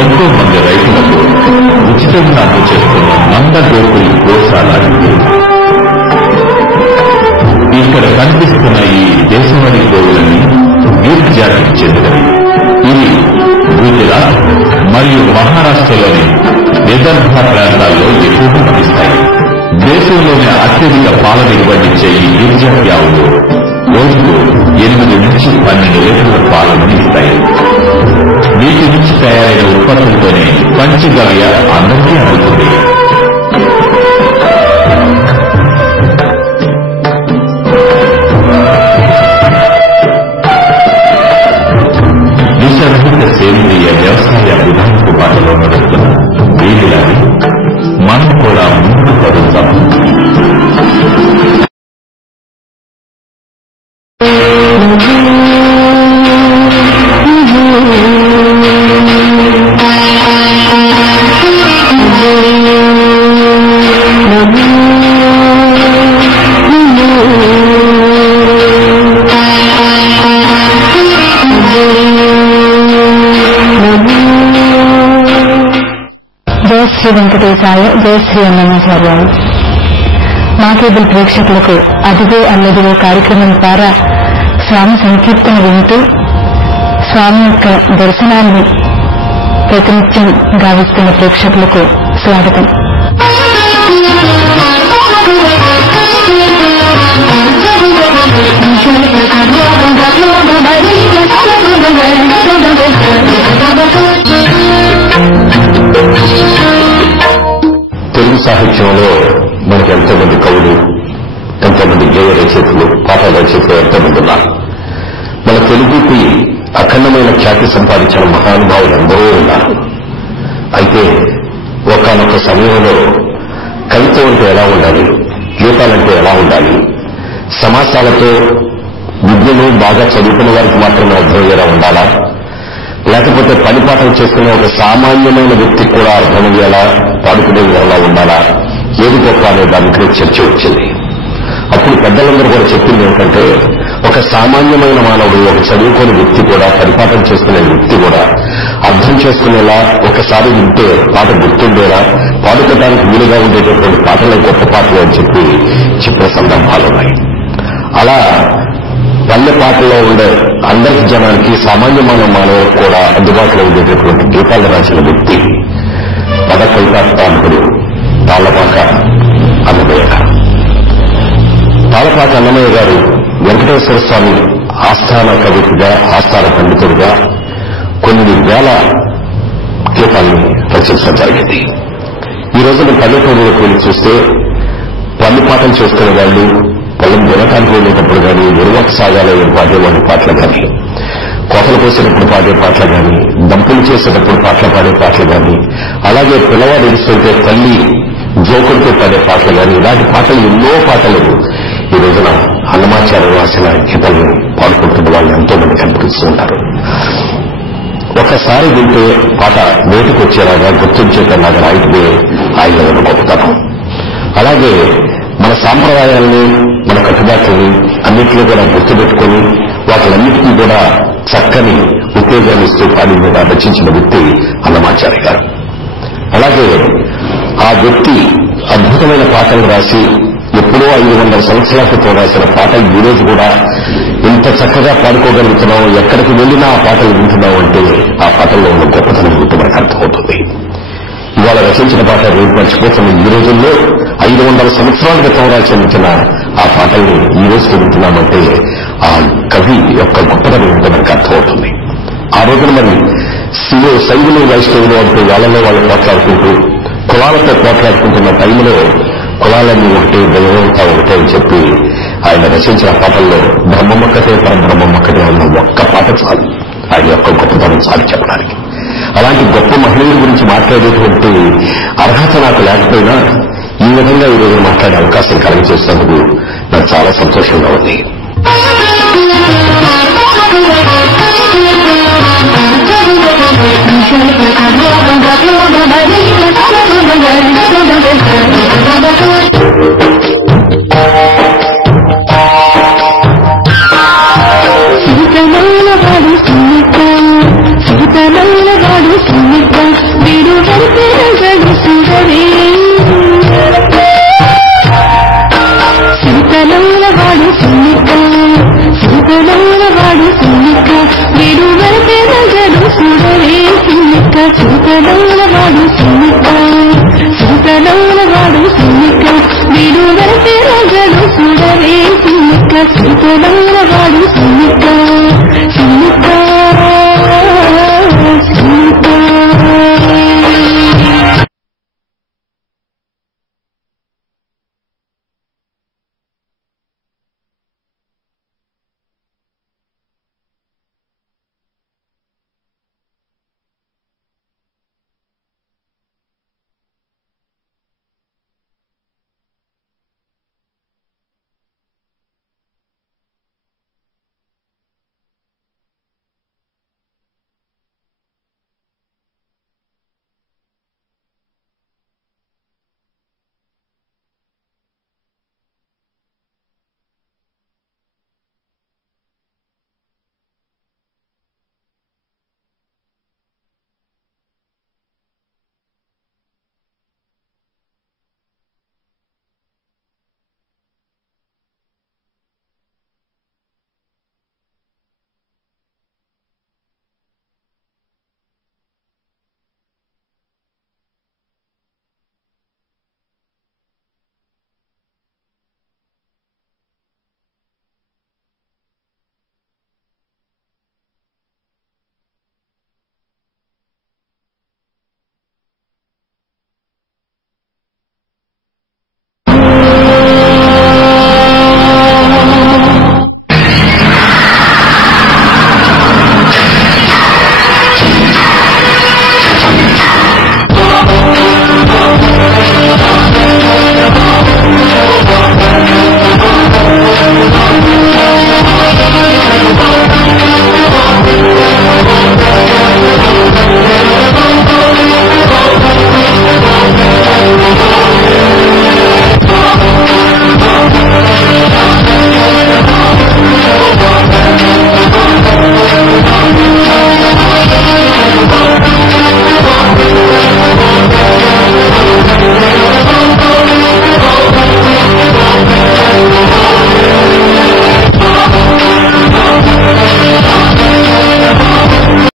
ఎంతో మంది రైతులకు ఉచితంగా అందజేస్తున్న నంద గోకుల్ గోశాల ఇది. ఇక్కడ కనిపిస్తున్న ఈ దేశవాళీ గోవులని గిర్ జాతికి చెందినవి. ఇవి గుజరాత్ మరియు మహారాష్ట్రలోని విదర్భ ప్రాంతాల్లో ఎక్కువగా లభిస్తాయి. దేశంలోని అత్యధిక పాల దిగుబడిచ్చే ఈ గిర్ జాతి ఆవులు రోజుకు 8 నుంచి 12 లీటర్ల పాలను ఇస్తాయి. వీటి నుంచి తయారైన ఉత్పత్తులతోనే పంచగవ్య అందరికీ అందుతుంది. విషరహిత సేంద్రియ వ్యవసాయ విధానపు బాటలో నడుస్తున్న వీరిలాని మనం కూడా ముందు పడుతాం. శ్రీ వెంకటేశాయ, జయ శ్రీ అన్నమాచార్యాలు. మా కేబుల్ ప్రేక్షకులకు అదిగో అల్లదిగో కార్యక్రమం ద్వారా స్వామి సంకీర్తన వింటూ స్వామి యొక్క దర్శనాన్ని ప్రతినిత్యం గావిస్తున్న ప్రేక్షకులకు స్వాగతం. తెలుగు సాహిత్యంలో మనకు ఎంతోమంది కవులు, ఎంతోమంది గేయ రచయితలు, పాట రచయితలు ఎంతోమంది ఉన్నారు. మన తెలుగుకి అఖండమైన ఖ్యాతి సంపాదించిన మహానుభావులు ఎందరో ఉన్నారు. అయితే ఒకానొక సమయంలో కవిత్వం అంటే ఎలా ఉండాలి, గీతాలంటే ఎలా ఉండాలి, సమాసాలతో విద్యను బాగా చదువుకున్న వారికి మాత్రమే అర్థమయ్యేలా ఉండాలా, లేకపోతే పనిపాఠం చేసుకునే ఒక సామాన్యమైన వ్యక్తికి కూడా అర్థమయ్యేలా పాడుకునేలా ఉండాలా, ఏది గొప్ప అనే దాని గురించి చర్చ వచ్చింది. అప్పుడు పెద్దలందరూ కూడా చెప్పింది ఏంటంటే, ఒక సామాన్యమైన మానవుడు, ఒక చదువుకోని వ్యక్తి కూడా, పరిపాలన చేసుకునే వ్యక్తి కూడా అర్థం చేసుకునేలా, ఒకసారి వింటే పాట గుర్తుండేలా, పాడుకోవడానికి వీలుగా ఉండేటటువంటి పాటలే గొప్ప పాటలు అని చెప్పే సందర్భాలున్నాయి. అలా పల్లె పాటల్లో ఉండే అందరి జనానికి, సామాన్యమైన మానవులకు కూడా అందుబాటులో ఉండేటటువంటి గీతాలు రాసిన వ్యక్తి పద కవితాత్మకుడు తాళ్లపాక అన్నమయ్య గారు. తాళ్లపాక అన్నమయ్య గారు వెంకటేశ్వర స్వామి ఆస్థాన కవిగా, ఆస్థాన పండితుడిగా కొన్ని వేల గీతాలను రచించడం జరిగింది. ఈ రోజున పల్లెటూరులోకి వెళ్ళి చూస్తే పల్లె పాటలు చేసుకునే వాళ్ళు, పొలం దునకానికి వెళ్ళేటప్పుడు కానీ, ఎరువకు సాగాలో పాడేవాడి పాటలు కానీ, కోతలు కోసేటప్పుడు పాడే పాటలు కానీ, దంపులు చేసేటప్పుడు పాడే పాటలు కానీ, అలాగే పిల్లవాడు ఎడుస్తుంటే తల్లి జోకులతో పాడే పాటలు కానీ, ఇలాంటి పాటలు ఎన్నో పాటలు ఈ రోజున అన్నమాచార్య రాసిన గీతలు పాడుకుంటున్న వాళ్ళు ఎంతో మంది కనిపిస్తూ ఉంటారు. ఒకసారి వింటే పాట నోటికి వచ్చేలాగా, గుర్తుంచేలాగా రాయటమే ఆయన ఉన్న గొప్పతనం. అలాగే మన సాంప్రదాయాల్ని, మన కట్టుబాట్లని అన్నింటినీ కూడా గుర్తుపెట్టుకుని వాటిలన్నింటినీ కూడా చక్కని ఉత్తేజాన్ని ఇస్తూ పాడి మీద రచించిన వ్యక్తి అన్నమాచార్య గారు. అలాగే ఆ వ్యక్తి అద్భుతమైన పాటలు రాసి ఎప్పుడో 500 సంవత్సరాల క్రితం రాసిన పాటలు ఈ రోజు కూడా ఇంత చక్కగా పాడుకోగలుగుతున్నాం, ఎక్కడికి వెళ్ళినా ఆ పాటలు వింటున్నాం అంటే ఆ పాటల్లో ఉన్న గొప్పతనం గుర్తు మనకు అర్థమవుతుంది. ఇవాళ రచించిన పాట రేపు మర్చిపోతున్న ఈ రోజుల్లో 500 సంవత్సరాల క్రితం రాసిన ఆ పాటల్ని ఈ రోజు వింటున్నామంటే ఆ కవి యొక్క గొప్పతనం ఏంటో మనకు అర్థమవుతుంది. ఆ రోజున మరి శైవులు, వైష్ణవులు అంటూ వాళ్ళలో వాళ్ళు పోట్లాడుకుంటూ, కులాలతో పోట్లాడుకుంటున్న టైంలో కులాలన్నీ ఒకటే, దైవంతా ఒకటే అని చెప్పి ఆయన రచించిన పాటల్లో బ్రహ్మమ్మక్కటే పరబ్రహ్మమ్మక్కటే అన్న ఒక్క పాట చాలు, ఆయన యొక్క గొప్పతనం చాలు చెప్పడానికి. అలాంటి గొప్ప మహిళల గురించి మాట్లాడేటువంటి అర్హత నాకు లేకపోయినా ఈ విధంగా ఈ రోజు మాట్లాడే అవకాశం కలిగజేసినందుకు నాకు చాలా సంతోషంగా ఉంది.